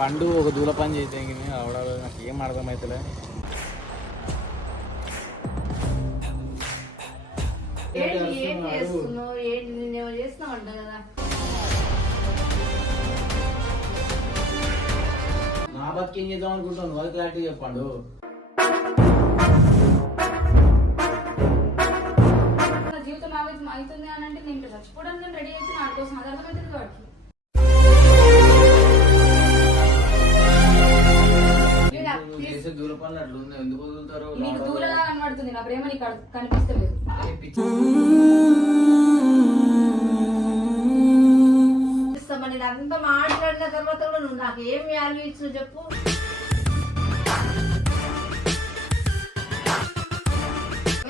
పండు ఒక దూల పని చేస్తే ఆవిడ నాకు ఏం అర్థమవుతలే నా బతికి ఏం చేద్దాం అనుకుంటాను వాళ్ళు క్లారిటీ చెప్పండు జీవితం అవుతుంది అని అంటే నేను చచ్చిపోవడానికి రెడీ అయితే నా కోసం అది అర్థమవుతుంది వాడికి వదులుతారు నీకు దూరంగా కనబడుతుంది నా ప్రేమ నీకు కనిపిస్తలేదు. నేను అంత మాట్లాడిన తర్వాత కూడా నువ్వు నాకు ఏం వాల్యూ ఇచ్చిన చెప్పు.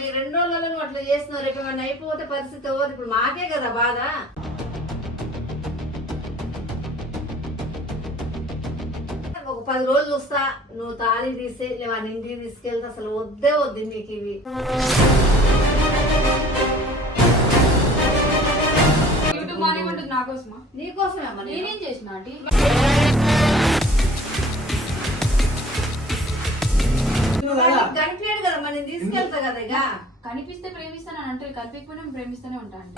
ఈ రెండు రోజులలో నువ్వు అట్లా చేస్తున్నావు రేపు ఏమైనా అయిపోతే పరిస్థితి అవ్వదు ఇప్పుడు మాకే కదా బాధ. పది రోజులు చూస్తా నువ్వు తాళి తీసే లేదా ఇంటికి తీసుకెళ్తే అసలు వద్దే వద్దు నీకు ఇవి. యూట్యూబ్ బాగానే ఉంటుంది నా కోసమా? నీకోసమే అమ్మ నేను. చేసిన ఆంటీ వాడికి కనిపించాడు కదా మరి నేను తీసుకెళ్తా కదా ఇక. కనిపిస్తే ప్రేమిస్తాను అంటే కనిపించకపోయినా ప్రేమిస్తూనే ఉంటాను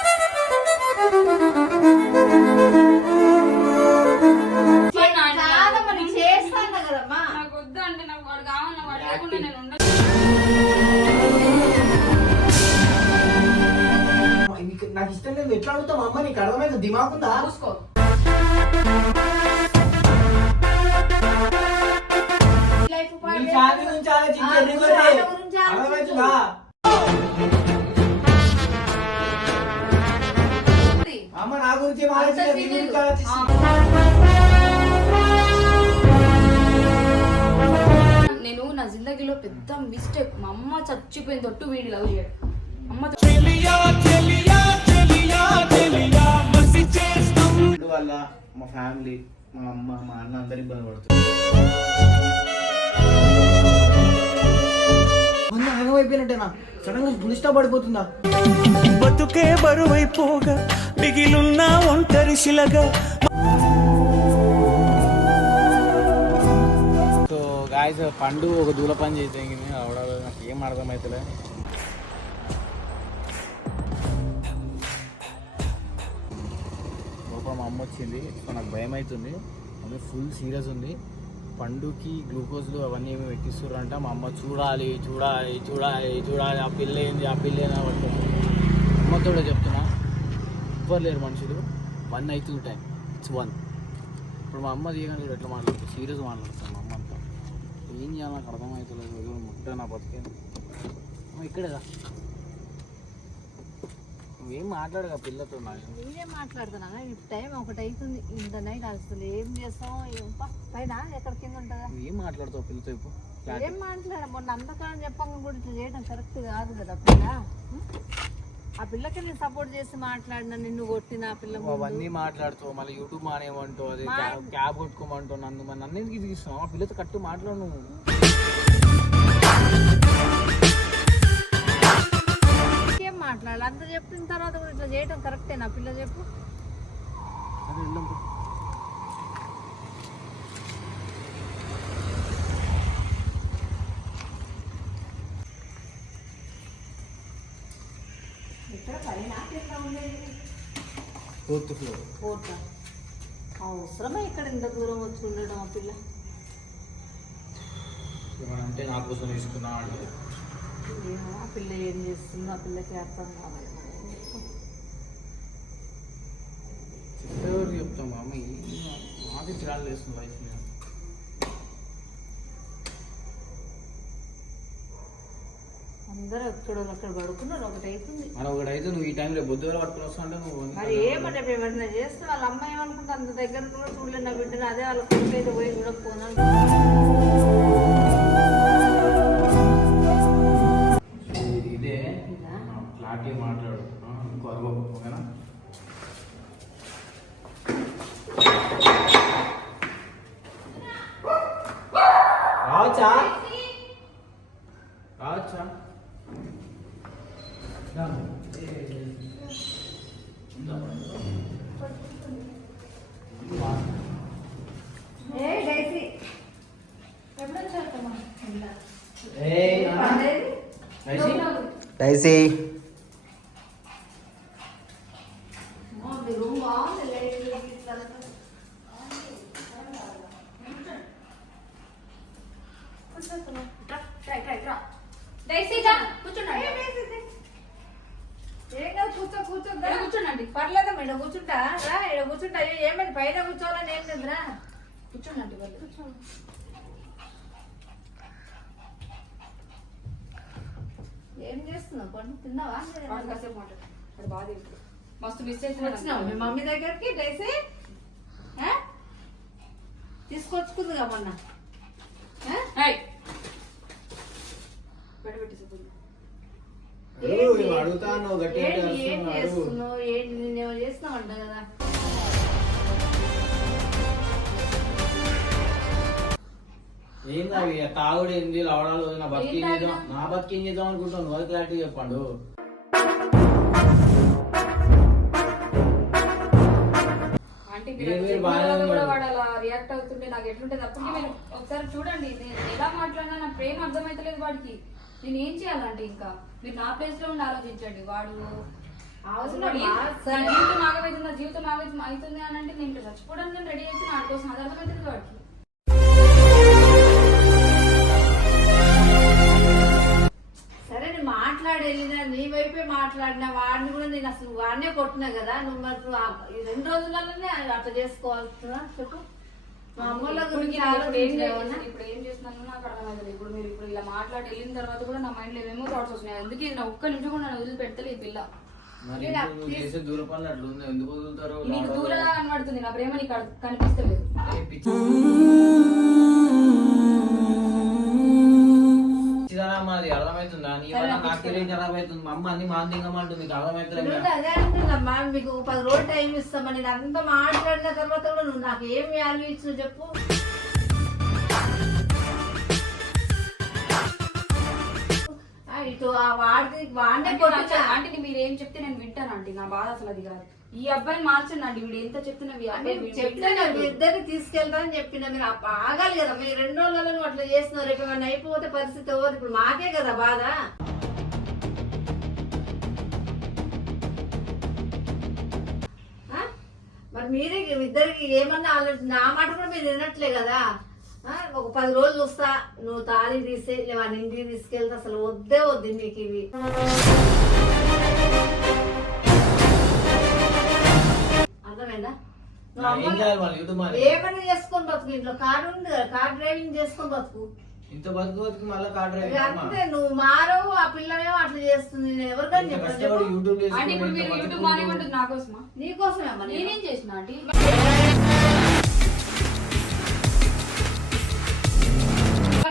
నీకు- ఇష్టం లేదు. ఎట్లా అడుగుతావు అమ్మ? నీకు అర్థమైంది? దిమాగ్ ఉందా చూసుకో. లైఫ్ నీ నా జిందగీలో పెద్ద మిస్టేక్ మా అమ్మ చచ్చిపోయింది ఒట్టు వీడి లవ్ చేయడం. అమ్మ వల్ల మా ఫ్యామిలీ మా అమ్మ మా అన్న అందరు ఇబ్బంది పడుతుంది అన్న ఆగమైపోయినట్టేనా సడన్గా ఫుల్ స్టాప్ పడిపోతుందా? బతుకే బరువైపోగా మిగిలున్న ఒంటరి శిలగా. గాయస్ పండు ఒక దూల పని చేస్తే అవడాలి నాకు ఏం అర్థమవుతలే లోపల మా అమ్మ వచ్చింది సో నాకు భయం అవుతుంది అది ఫుల్ సీరియస్ ఉంది. పండుకి గ్లూకోజ్లు అవన్నీ ఏమి ఎక్కిస్తున్నారంట మా అమ్మ చూడాలి చూడాలి చూడాలి చూడాలి. ఆ పిల్ల ఏంది ఆ పిల్ల ఏంది పట్టుకుంది అమ్మతో కూడా చెప్తున్నా. ఎవ్వరు లేరు మనుషులు. వన్ అవుతుంది టైం ఇట్స్ వన్ ఇప్పుడు మా అమ్మ తీయగానే ఎట్లా మాట్లాడుతుంది? సీరియస్ మాట్లాడుతుంది. ఏం చేయాలి నాకు అర్థమవుతలేదు ముట్ట నా అమ్మ ఇక్కడేదా నువ్వేం మాట్లాడగా పిల్లతో నేనే మాట్లాడుతున్నా ఇప్పుడు టైం ఒకటి అవుతుంది ఇంత నైట్ అసలు ఏం చేస్తాం ఏం పా, పైన ఎక్కడ కింద ఉంటుందా? నువ్వేం మాట్లాడతావు పిల్లతో ఇప్పుడు ఏం మాట్లాడ మొన్న అంతకాలం చెప్పంగా కూడా ఇట్లా చేయడం కరెక్ట్ కాదు కదా పిల్ల? ఆ పిల్లకి నేను సపోర్ట్ చేసి మాట్లాడినా నిన్ను కొట్టిన ఆ పిల్ల. అవన్నీ మాట్లాడుతావు మళ్ళీ యూట్యూబ్ మానేమంటావు అది క్యాబ్ కొట్టుకోమంటావు నన్ను మరి నన్ను ఎందుకు తీసుకున్నావు ఆ పిల్లతో కట్టు మాట్లాడు నువ్వు. ఏం మాట్లాడాలి? అంత చెప్పిన తర్వాత కూడా ఇట్లా చేయడం కరెక్టేనా పిల్ల చెప్పు అది వెళ్దాం పో. ఇక్కడ పైన కింద ఉండేది ఫోర్త్ ఫ్లోర్ కోట అవసరమా ఇక్కడ ఇంత దూరం వచ్చి ఉండడం ఆ పిల్ల? ఏమనంటే నా కోసం తీసుకున్నా అంటే ఏమో ఆ పిల్ల ఏం చేస్తుందో ఆ పిల్లకి అర్థం కావాలి? చెప్పేవారు చెప్తాం అమ్మ మాది చిరాలు చేస్తుంది లైఫ్ మీద. అందరూ ఎక్కడ అక్కడ పడుకున్నారు ఒకటి అవుతుంది మరి ఒకటైతే నువ్వు ఈ టైంలో బుద్ధి పట్టుకుని వస్తా అంటే నువ్వు మరి ఏమంటే ఏమన్నా చేస్తే వాళ్ళ అమ్మాయి ఏమనుకుంటే అంత దగ్గర కూడా చూడలేదు నా బిడ్డను అదే వాళ్ళ కొడుకు అయితే పోయి చూడకపోనా ఇది-? క్లారిటీ మాట్లాడు. ఇంకో ఓకేనా? Daisy Try, try, try. లైట్లు గీట్లు. ఏం కాదు, కూర్చో కూర్చో దా. కూర్చోండి. పర్లేదు మేడం కూర్చుంటా. రా ఇక్కడ కూర్చుంటా. అయ్యో, ఏమైంది? పైన కూర్చోవాలని ఏం లేదురా. కూర్చోండి ఏం చేస్తున్నావు? పండు తిన్నావా? కాసేపు మాట్లాడు. అది బాధ ఇప్పుడు. మస్తు మిస్ వచ్చినావు. మీ మమ్మీ దగ్గరికి డైసీ? తీసుకొచ్చుకుందిగా మొన్న? అడుగుతాను చేస్తున్నావు, ఏంటి చేస్తున్నావు అంట కదా. ఏంది తాగుడు ఏంది? లవడాలు నా బతికి నా బతికి ఏం చేద్దాం అనుకుంటాను నువ్వు క్లారిటీ చెప్పండు. రియాక్ట్ అవుతుంటే నాకు ఒకసారి చూడండి. నేను ఎలా మాట్లాడినా నా ప్రేమ అర్థమైతలేదు వాడికి. నేను ఏం చేయాలంటే ఇంకా? మీరు నా ప్లేస్లో ఉండి ఆలోచించండి. వాడు నా జీవితం ఆగమవుతుంది నా జీవితం ఆగమవుతుంది అవుతుంది అని అంటే నేను చచ్చిపోవడానికి రెడీ అయితే నా కోసం అది అర్థమవుతుంది వాడికి. సరే నేను మాట్లాడి వెళ్ళినా నీ వైపే మాట్లాడినా వాడిని కూడా నేను అసలు వాడినే కొట్టినా కదా? నువ్వు మరి రెండు రోజులలోనే అట్లా చేసుకోవాల్సిందా? చెప్పు. మా ఇప్పుడు గురించి నేను ఇప్పుడు ఏం చేస్తున్నాను, ఇప్పుడు ఏం చేస్తున్నానో నాకు అర్థమవుతుంది ఇప్పుడు మీరు ఇప్పుడు ఇలా మాట్లాడి వెళ్ళిన తర్వాత కూడా నా మైండ్లో ఏమేమో థాట్స్ వస్తున్నాయి. అందుకే ఇది నా ఒక్క నిమిషం కూడా నన్ను వదిలిపెడతలే ఈ పిల్ల. మరి నేను ఇప్పుడు నువ్వు చేసే దూర పనులు అట్లుంది ఎందుకు వదులుతారు నీకు దూరంగా కనబడుతుంది. నా ప్రేమ నీకు కనిపిస్తలేదు. ఏ పిచ్చి- నీ వల్ల నాకు తెలియక అర్థమవుతుంది మా అమ్మ అన్ని మాందింగమంటుంది నీకు అర్థమవుతలేదు నువ్వు అదే అంటున్నామ్మా మీకు పది రోజులు టైం ఇస్తామని నేను అంత మాట్లాడిన తర్వాత కూడా నువ్వు నాకు ఏం వాల్యూ ఇచ్చిన చెప్పు. ఆ, ఇటు ఆ వాడి వాడినే కొట్టినా. అంటే మీరు ఏం చెప్తే నేను వింటాను ఆంటీ. నా బాధ అసలు అది కాదు. ఈ అబ్బాయిని మార్చండి వీడు ఎంత చెప్తున్నా ఈ అంటే అబ్బాయి వీడు చెప్తే వింటలేడు. మీ ఇద్దరిని తీసుకెళ్తానని చెప్పిన మీరు ఆగాలి కదా మీరు రెండు రోజులలో నువ్వు అట్లా చేస్తున్నావు రేపు ఏమైనా అయిపోతే పరిస్థితి ఎవరు ఇప్పుడు మాకే కదా బాధ? మరి మీరే ఇద్దరికి ఏమన్నా ఆలోచన నా మాట కూడా మీరు వినట్లే కదా? ఒక పది రోజులు చూస్తా నువ్వు తాళి తీసే లేవా ఇంటికి తీసుకెళ్తే అసలు వద్దే వద్దు నీకు ఇవి ఏం అమ్మ- చేయాలి వాళ్ళు? యూట్యూబ్ మరి ఏమన్నా చేసుకొని బతుకు? ఇంట్లో కారు ఉంది కదా కార్ డ్రైవింగ్ చేసుకొని బతుకు. ఇంత బతుకు బతుకు మళ్ళీ ఇక అంతే నువ్వు మారవు ఆ పిల్లనేమో అట్లా చేస్తుంది. నేను ఎవరికని చెప్పాను కష్టపడి చెప్పు. యూట్యూబ్ అంటే ఇప్పుడు మీరు యూట్యూబ్ మానేమంటుంది నా కోసమా? నీకోసమే అమ్మ నేను. నేనేం చేసిన ఆంటీ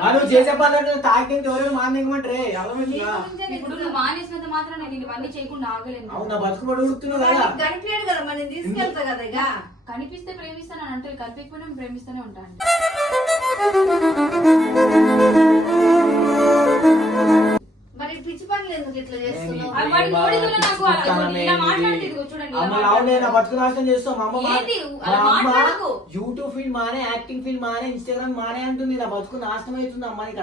నువ్వు చేసే పనులు తాకింది ఇప్పుడు నువ్వు మానేసినంత మాత్రం నేను ఇవన్నీ చేయకుండా ఆగలేను. అవును నా బతుకు పడి ఉడుకుతున్నావు కదా కనిపించలేదు కదా తీసుకెళ్తా కదా ఇక. కనిపిస్తే ప్రేమిస్తాను అని అంటే కనిపించకపోయినా నేను ప్రేమిస్తూనే ఉంటాను మరి పిచ్చి యూట్యూబ్ ఫీల్డ్ మానే యాక్టింగ్ ఫీల్డ్ మానే ఇన్స్టాగ్రామ్ మానే అంటుంది. నా బతుకు నాశనం అవుతుంది అమ్మ నీకు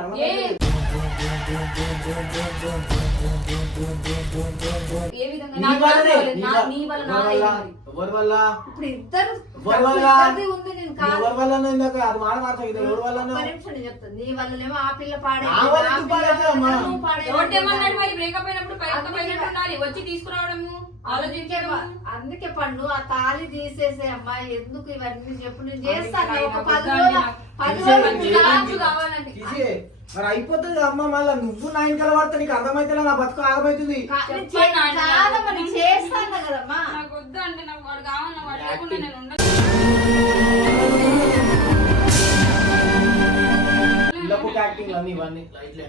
ఎవరి వల్ల? ఇప్పుడు ఇద్దరు ఎవరి వల్ల? ఇద్దరిది ఉంది నేను కాదు. ఎవరి వల్లనో ఇందాక అది మాట మాట్లాడు ఇది. ఎవరి వల్లనో? ఒక్క నిమిషం నేను చెప్తాను. నీ వల్లనేమో ఆ పిల్ల పాడే మరి బ్రేకప్ అయినప్పుడు పైకి పైనట్టు ఉండాలి. వచ్చి తీసుకురావడము అందుకే అందుకే పండు ఆ తాళి తీసేసే అమ్మాయి ఎందుకు ఇవన్నీ చెప్పు? నేను చేస్తాను. ఒక పది రోజులు. పది రోజులు కావాలండి. మరి అయిపోతుంది అమ్మ మళ్ళీ నువ్వు నా వెనకాల పడితే నీకు అర్థమైతే నా బతుకు నేను చేస్తాను కదమ్మా. నాకు వద్దు అంటే నాకు వాడు కావాలి వాడు లేకుండా నేను ఉండను. పిల్లకు యాక్టింగ్ అన్ని ఇవన్నీ లైట్లే.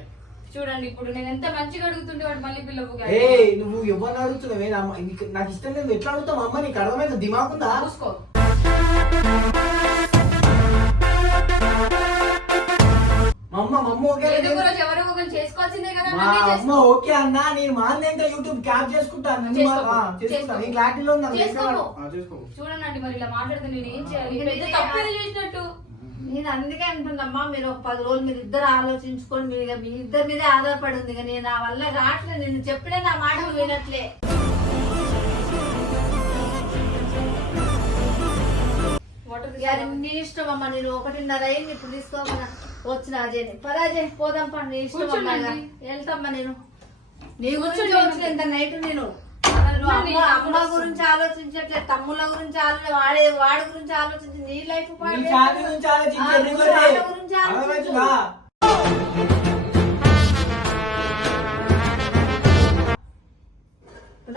చూడండి ఇప్పుడు నేను ఎంత మంచిగా అడుగుతుంటే వాడు మళ్ళీ పిల్లపు ఏ నువ్వు ఎవరిని అడుగుతున్నావు? నీకు- నాకు ఇష్టం లేదు. ఎట్లా అడుగుతావు? అమ్మ నీకు అర్థమైతే దిమాకుందా చూసుకో అమ్మ అమ్మ ఓకే చేసుకోవాల్సిందే కదా మా అమ్మ. ఓకే అన్నా నేను మా అన్న ఇంకా యూట్యూబ్ క్యాప్ చేసుకుంటాను. నేను క్లారిటీలో ఉన్నాను చూడండి మరి ఇలా మాట్లాడితే నేను ఏం చేయాలి? తప్పేది చేసినట్టు. నేను అందుకే అంటున్నమ్మా మీరు ఒక పది రోజులు మీరు ఇద్దరు ఆలోచించుకొని మీరు మీ ఇద్దరి మీదే ఆధారపడి ఉంది. నేను నా వల్ల కావట్లేదు నేను చెప్పినా నా మాట వినట్లే. అది నీ ఇష్టం అమ్మ నేను ఒకటిన్నర అయింది ఇప్పుడు తీసుకోమన్నా. వచ్చిన అజయ్ పరాజయ్ పోదాం పా నీ ఇష్టం అమ్మా. వెళ్తామ్మా నేను. నీ గురించి వచ్చిన ఇంత నైట్ నేను. నువ్వు అమ్మ అమ్మ గురించి ఆలోచించట్లేదు తమ్ముళ్ళ గురించి ఆలోచన వాడే వాడి గురించి ఆలోచించి నీ లైఫ్ నీ ఫ్యామిలీ గురించి ఆలోచించే ఎందుకంటే గురించి. ఆలోచించు. అర్థమవుతుందా?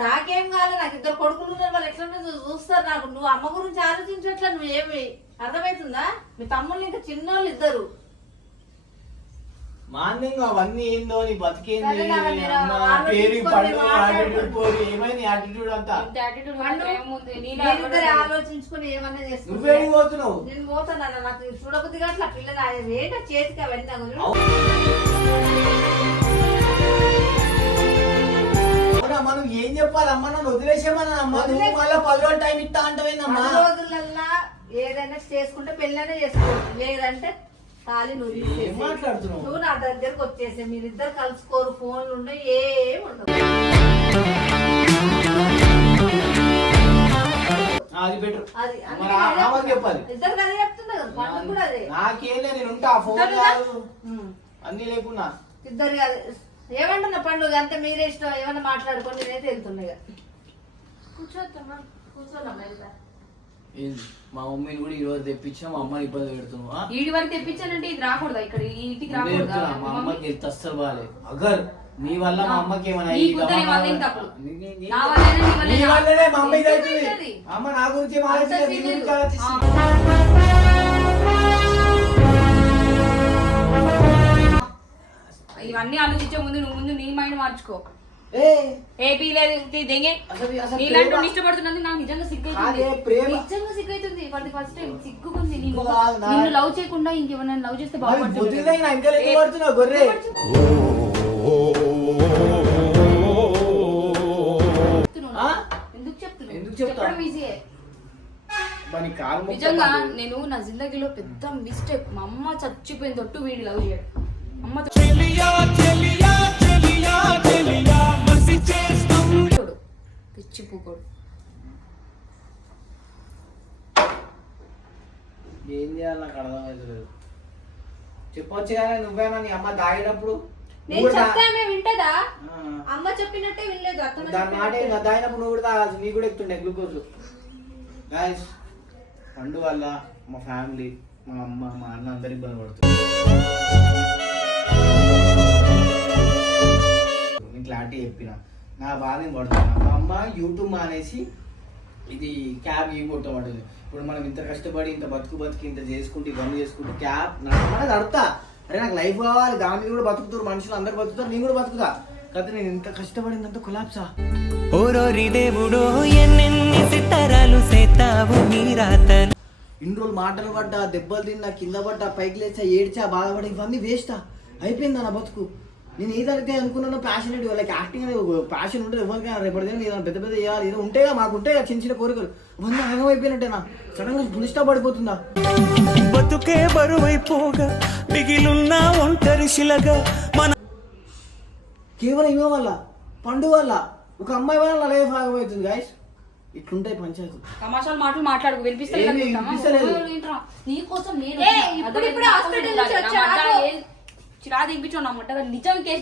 నాకేం కాదు నాకు ఇద్దరు కొడుకులు ఉన్నారు వాళ్ళు ఎట్లా ఉన్నదో చూస్తారు నాకు. నువ్వు అమ్మ గురించి ఆలోచించట్లా నువ్వేమి? అర్థమవుతుందా? మీ తమ్ముళ్ళు ఇంకా చిన్నోళ్ళు ఇద్దరు. మార్నింగ్ అవన్నీ ఏందో నీ బతికేంది? అమ్మ, పేరు పండు పోరు ఏమైంది యాటిట్యూడ్ అంతా? మీరిద్దరు ఆలోచించుకొని ఏమన్నా పోతున్నావు? నేను పోతాను అన్న నాకు చూడబుద్ధి కావట్లే ఆ పిల్ల నా- ఏంటో చేతికి అవన్నీ నాకు చూడు. అవునా మనం ఏం చెప్పాలి? అమ్మ నన్ను వదిలేసేమన్నా అమ్మ. నువ్వు మళ్ళీ పది రోజులు టైం ఇస్తా అంటవేందమ్మా? పది రోజులల్లా ఏదైనా చేసుకుంటే పెళ్ళైనా చేసుకోవచ్చు. లేదంటే తాళి నువ్వు. మాట్లాడుతున్నావు? నువ్వు నా దగ్గరకు వచ్చేసే మీరిద్దరు కలుసుకోరు ఫోన్లు ఉండవు ఏం ఉండవు. ఆ, అది బెటర్. అది మరి ఆ- ఆమెకు చెప్పాలి. ఇద్దరు అదే చెప్తున్నా కదా పండు కూడా అదే. నాకేలే నేను ఉంటా ఫోన్ కాదు? ఉమ్. అన్ని లేకున్నా. ఇద్దరు కాదు. ఏమంటున్నా పండుగ? అంతే మీరే ఇష్టం? ఏమన్నా మాట్లాడుకొని నేనైతే వెళ్తున్నా వెళ్తా ఏంది? మా మమ్మీని కూడా ఈ రోజు తెప్పించా మా అమ్మని ఇబ్బంది పెడుతున్నావా ఈడి వరకు తెప్పించానంటే ఇది రాకూడదా ఇక్కడ ఈ ఇంటికి ఇదే రాకూడదా చెప్తున్నా, మా అమ్మకి ఎంత అస్సలు బాగాలేదు అగర్ నీ వల్ల మా అమ్మకి ఏమైనా నీ అయ్యి కూతురు దవాఖాన- ఏమన్నా ఇంకా అప్పుడు. నీ- నీ- నీ- నా వల్లనే నీ వల్లనే నీ నా- వల్లనే మా అమ్మ ఇది ఎందుకు అవుతుంది అవుతుంది? అమ్మ నా గురించి ఏం ఆలోచించదు, నీ అంత గురించి సీరియస్. ఆలోచిస్తుంది. ఇవన్నీ ఆలోచించే ముందు నువ్వు ముందు నీ మైండ్ మార్చుకో ఏపీ లేదు దెంగే. నీలాంటి ఇష్టపడుతున్నందుకు నాకు నిజంగా సిగ్గైతుంది. అదే ప్రేమ. నిజంగా సిగ్గైతుంది. వాడి ఫస్ట్ టైం సిగ్గుకుంది నీ సిగ్గు మొహం. కాదు నా- నిన్ను లవ్ చేయకుండా ఇంకెవరైనా లవ్ చేస్తే ఇంకా ఎందుకు చెప్తున్నావు? ఈజీయే నిజంగా. నేను నా జిందగీలో పెద్ద మిస్టేక్ మా అమ్మ చచ్చిపోయిన తొట్టు వీడి లవ్ చేయడం. అమ్మ పిచ్చి పూకోడు ఏం చేయాలి నాకు అర్థమవుతలేదు చెప్పొచ్చు కానీ నువ్వేనా నీ అమ్మ దాగేటప్పుడు? నేను చెప్తామే వింటదా. అమ్మ చెప్పినట్టే వినలేదు దాని మాట దాగినప్పుడు నువ్వు కూడా తాగాల్సి నీకు కూడా ఎక్కుతుండే గ్లూకోజ్. గాయస్ పండు వల్ల మా ఫ్యామిలీ మా అమ్మ మా అన్న అందరు ఇబ్బంది పడుతుంది నేను క్లారిటీ చెప్పిన. నా బాధ నేను పడుతున్నా. మా అమ్మ యూట్యూబ్ మానేసి ఇది క్యాబ్ ఏం కొట్టమంటుంది ఇప్పుడు మనం ఇంత కష్టపడి ఇంత బతుకు బతికి ఇంత చేసుకుంటూ ఇవన్నీ చేసుకుంటూ క్యాబ్ నడపమని నడుపుతా అరే నాకు లైఫ్ కావాలి. దాని కూడా బతుకుతారు మనుషులు. అందరు బతుకుతారు. నేను కూడా బతుకుతా. కాకపోతే నేను ఇంత కష్టపడిందంతా కొలాప్సా ఓరోరి దేవుడో ఎన్నెన్ని సితారాలు సేతావు నీ రాతలు. ఇన్ని రోజులు మాటలు పడ్డా దెబ్బలు తిన్నా కింద పడ్డా పైకి లేచా ఏడ్చా బాధపడి ఇవన్నీ వేస్టా అయిపోయింది నా బతుకు? నేను ఏదైతే అనుకున్నానో ప్యాషనెట్ వాళ్ళకి యాక్టింగ్ అనేది ప్యాషన్ ఉంటుంది. ఎవరికైనా రేపటి ఏదైనా పెద్ద పెద్ద చేయాలి. ఏదో ఉంటాయిగా మాకు ఉంటాయిగా చిన్న చిన్న కోరికలు. ఇవన్నీ ఆగమైపోయినట్టేనా సడన్గా పులిస్టా పడిపోతుందా? బతుకే బరువైపోగా మిగిలున్న ఒంటరి శిలగా మన కేవలం ఇవే వల్ల పండు వల్ల ఒక అమ్మాయి వల్ల నా లైఫ్ ఆగమవుతుంది గాయస్ ఇట్లుంటాయి పంచాయతీ తమాషాలు మాటలు మాట్లాడుకు వినిపిస్తలేదు ఏమీ అనుకుంటామా? వినిపిస్తలేదు. ఓ, ఏంట్రా? నీ కోసం నేను చిరా దింపించావు నా ముట్టగా నిజం కేసు